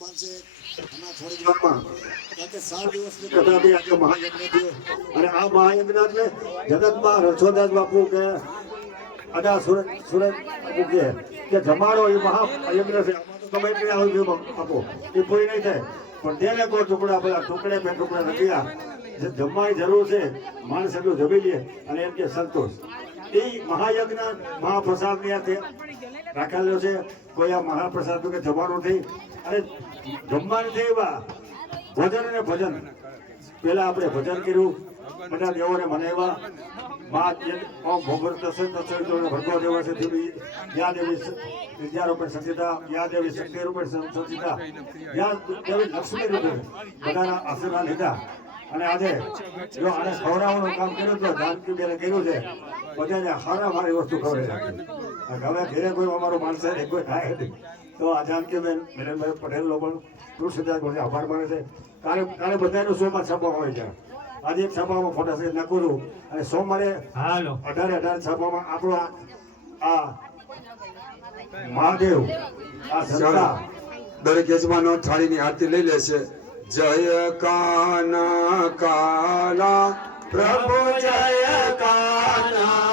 માનશે હમણાં થોડી દિવસમાં કારણ કે 7 દિવસની કથાથી આજે મહાયજ્ઞ થયો અને આ મહાયજ્ઞ એટલે જગતમાં રસોદાસ બાપુ કે અડા સુરત બાપુ કે જમાડો એ મહાયજ્ઞ છે. આમાં તો તમે એટલી આવું આપો એ પૂરી નહીં થાય પણ તેને કોઈ ટુકડા બધા ટુકડે બે ટુકડા નથી જે જમવાની જરૂર છે માણસ એટલું જમી લે અને એમ કે સંતોષ એ મહાયજ્ઞ મહાપ્રસાદની આ રાખેલો છે. કોઈ આ મહાપ્રસાદ કે જમવાનું થઈ અને જમવાનું થઈ એવા ભજન અને ભજન પેલા આપણે ભજન કર્યું બધા દેવોને મનાવ્યા ભોગવત દર્શન ભગવા દેવ છે યા દેવી વિદ્યારૂપે સંચિતા યા દેવી શક્તિ રૂપે સંચિતા યા દેવી લક્ષ્મી રૂપે બધાના આશીર્વાદ લીધા અને આજે જો આને ખવડાવવાનું કામ કર્યું તો જાનકી બેને કર્યું છે બધાને સારા મારી વસ્તુ ખવડાવી હવે ઘરે કોઈ અમારું માણસ કોઈ થાય નહીં તો આ જાનકી બેન મિલનભાઈ પટેલ પણ તુલસીદાસ મને આભાર માને છે. કાલે બધાનું શોમાં છાપવા હોય છે. આજે એક છાપામાં ફોટા છે નકુરું અને સોમવારે 18 છાપામાં આપણો આ મહાદેવ આ જનતા દરેક યજમાનો થાળીની આરતી લઈ લેશે. જય કાના કાલા પ્રભુ જય કાના